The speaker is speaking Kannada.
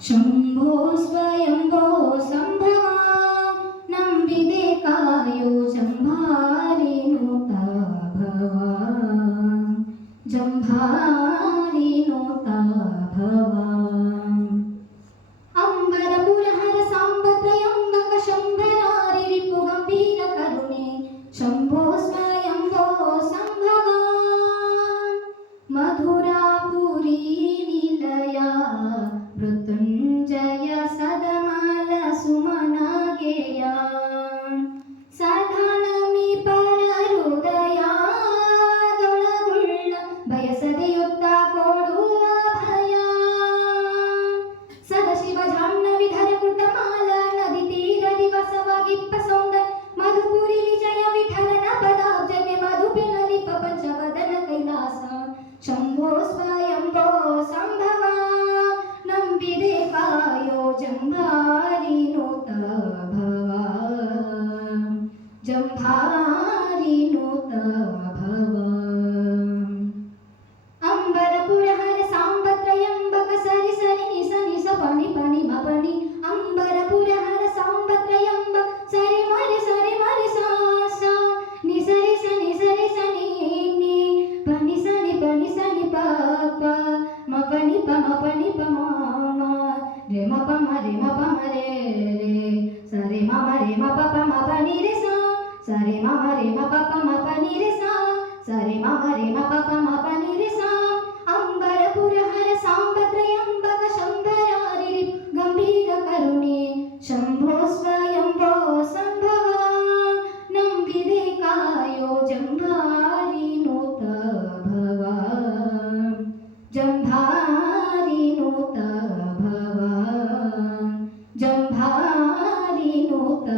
शंभो स्वयंभो संभवा ನಂಬಿದೆ ಕಾಯೋ ಜಂಭಾರಿ ನೂತ ಭವ ಜಂಭಾರಿ ನೂತ ಭವ ಅಂಬರ ಪುರಹರ ಸಾಂಬತ್ರಯಂಬಕ ಶಂಭನಾರಿ ರಿಪು ಗಂಭೀರ ಕರುಣೆ ಶಂಭೋ ಸ್ವಯಂಭೋ ಸಂಭವ ಮಧುರಾಪುರಿ ನಿಲಯ ಮೃತ್ಯುಂಜಯ ಸದಮಲ ಸುಮನಗೆಯ ಸದಾನಮಿ ಪರ ಹೃದಯದೊಳಗುಳ್ಳ ಬಯಸದೆಯುತ್ತ ಕೊಡುವ ಭಯ ಸದಶಿವ ಜಾಹ್ನವಿ ಧರ ಕೃತಮಾಲ ನದಿ ತೀರ ದಿವಸವಾಗಿಪ್ಪ ಸೌಂದರ್ಯ ಮಧುಪುರಿ ವಿಜಯ ವಿಠಲನ ಪದಾಬ್ಜಗೆ ಮಧುಪಿನಲಿ ಪಂಚವದನ ಕೈಲಾಸ ಶಂಭೋ ಸ್ವಯಂಭೋ ಸಂಭವ ನಂಬಿದೆ ಕಾಯೋ ಜಂಭಾರಿ ನೂತ ಭವ ಜಂಭಾರಿ ನೂತ ಭವ ಅಂಬರ ಪುರಹರ ಸಾಂಬತ್ರಯಂಬಕ ಸರಿ ಸರಿ ನಿಸ ನಿಸ ಪನಿ ಪನಿ ಮಪನಿ ಅಂಬರ ಪುರಹರ ಸಾಂಬತ್ರಯಂಬಕ ಸರಿ ಮರಿ ಸಾ ಸಾ ನಿ ಸರಿ ಸ ನಿ ಸರಿ ಸ ನಿ ನಿ ಪನಿ ಸನಿ ಪ ಪ ಮಪನಿ ಪ ಮ ರೆ ಮ ಪ ಮ ರೆ ರೆ ಸರಿ ಮ ರೆ ಮ ಪ ಮ ಪ ನಿ ರೆ ಸಾ ಸರಿ ಮ ರೆ ಮ ಪ ಮ ಪ ನಿ ರೆ ಸಾ ಸರಿ ಮ ರೆ ಮ ಪ ಮ ಪ ನಿ ರೆ ಸಾ ಅಂಬರ ಪುರಹರ ಸಾಂಬತ್ರಯಂಬಕ ಶಂಭರಾರಿ ಗಂಭೀರ ಕರುಣೆ ಶಂಭೋ ಸ್ವಯಂಭೋ ಸಂಭವ ನಂಬಿದೆ ಕಾಯೋ ಜಂಭಾರಿ ನೂತ ಭವ ಜಂಭಾರಿ ನೂತ ಭವ ಜಂಭಾರಿ ನೂತ